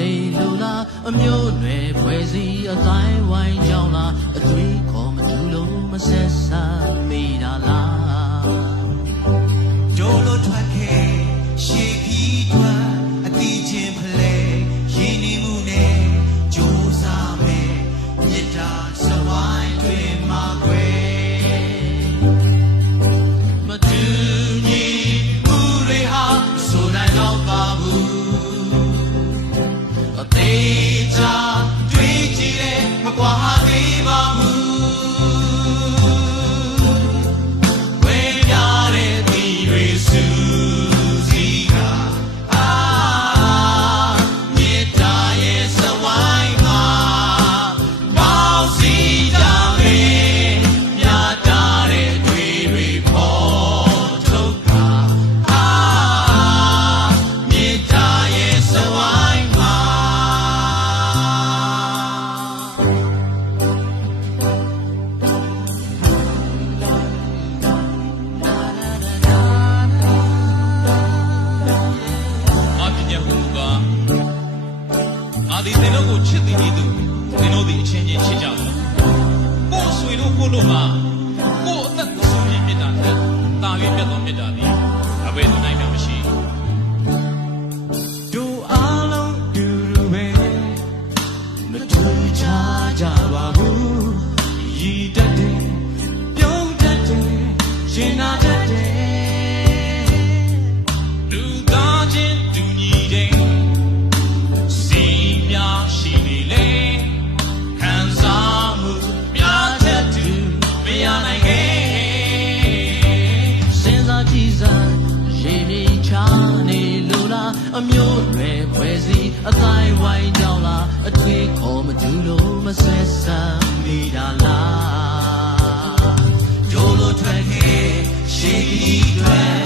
နေလို့လားအမျိုးနွယ်ဖွဲ့စည်းအတိုင်းဝိုင်းကြောင်းလားအသွေးခေါ်မတူလို့မဆက်ဆံမိတာလားဂျိုလိုထွက်ခဲ့ရှေ့ခီးထွက်အတီးချင်းဖလဲရင်းနှီးမှုနဲ့ကြိုးစားမယ်မြစ်တာစဝိုင်းတွေမှာခွဲမတူညီမှုတွေဟာဆိုနိုင်တော့ပါဘူးအသေးချာတွေးကြည့်တဲ့မကွာဟာသေးပါဘူးဝေးပြတဲ့ဒီတွေစုစည်းကမြေတာရဲ့စဝိုင်းမှာပေါင်းစည်းကြမယ်မြတ်တာတဲ့တွေပေါ်ထုတ်တာမြေတာရဲ့စဝိုင်းမှာဒီသင်တို့ကိုချစ်သည်ဤသူသင်တို့သည်အချင်းချင်းချစ်ကြသောကိုယ်ဆွေတို့ကိုလို့မှာကိုယ်အသက်ကိုဆုံးခြင်းမေတ္တာနဲ့တာ၍မြတ်သောမေတ္တာသည်အဘယ်သူနိုင်မှမရှိတို့အားလုံးတူတူပဲမတူချကြပါဘူးရည်တတ်တယ်ပြုံးတတ်တယ်ရှင်နာတတ်တယ်လူသားချင်းတူညီတဲ့ရှိနေလေခံစားမှုများတဲ့သူမရနိုင်ခဲ့စဉ်းစားကြည့်စမ်းရေမြေချနေလို့လားအမျိုးနွယ်ဖွဲ့စည်းအတိုင်းဝိုင်းကြောင်းလားအထွေးခေါ်မတူလို့မဆက်ဆံမိတာလားဂျိုလိုထွက်ခဲ့ရှေ့ခီးထွက်